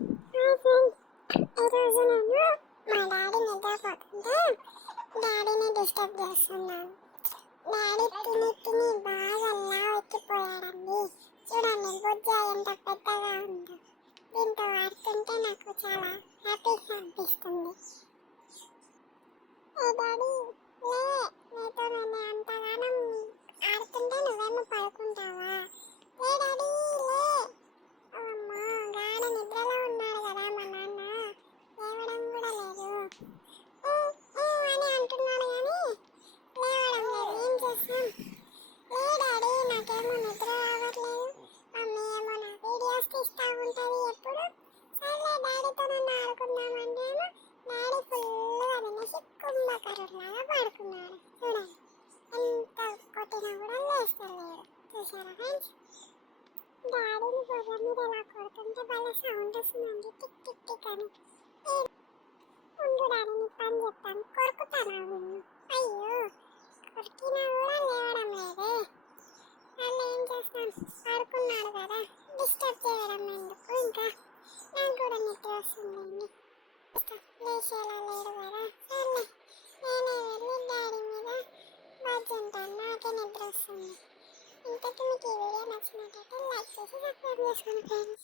Hi friends, ఈరోజు నేను మా డాడీ నిద్రపోతుంటే డాడీని డిస్టర్బ్ చేస్తున్నాను. డాడీ తిని తిని బాగా లావు ఎక్కిపోయాడండి. చూడండి బుజ్జ ఎంత పెద్దగా ఉందో. దీంతో ఆడుతుంటే నాకు చాలా హ్యాపీగా అనిపిస్తుంది. ఏ డాడీ లే, నీతో నేను అంతగానం ఆడుతుంటే నువ్వేమో పడుకుంటావా? లే డాడీ లే. అమ్మా, గాఢ నిద్రలో ఉన్నాడు కదా మా నాన్న, లేవడం కూడా లేదు. ఊ, ఊ అని అంటున్నాడు కానీ లేవడం లేదు. ఏం చేస్తాం? లే డాడీ, నాకేమో నిద్ర రావట్లేదు. మమ్మీ ఏమో నా వీడియోస్ తీస్తూ ఉంటుంది ఎప్పుడు. సర్లే డాడీతో నన్ను ఆడుకుందామంటేమో డాడీ ఫుల్గా తినేసి కుంభకరులాగా పడుకున్నాడు. చూడండి, ఎంత కొట్టినా కూడా లేస్తలేడు. చూసారా ఫ్రెండ్స్? డాడీని బొర్ర మీద ఎలా కొడుతుంటే భలే సౌండ్ వస్తుందండి, టిక్ టిక్ టిక్ అని. ఉండు డాడీ, నీకు పని చెప్తాను. కొరుకుతానా నిన్ను? అయ్యో, కొరికినా కూడా లేవడం లేదే. వాళ్ళు ఏం చేస్తాను, పడుకున్నాడు కదా, డిస్టర్బ్ చేయడం ఎందుకు. ఇంకా నాకు కూడా నిద్ర వస్తుందండి, లేచేలా లేడు కదా. సర్లే, నేనే వెళ్ళి డాడీ మీద బజ్జుంటాను, నాకే నిద్ర వస్తుంది. ఇంతకీ మీకు ఈ వీడియో నచ్చినట్లయితే లైక్ చేసి సబ్స్క్రైబ్ చేసుకోండి ఫ్రెండ్స్.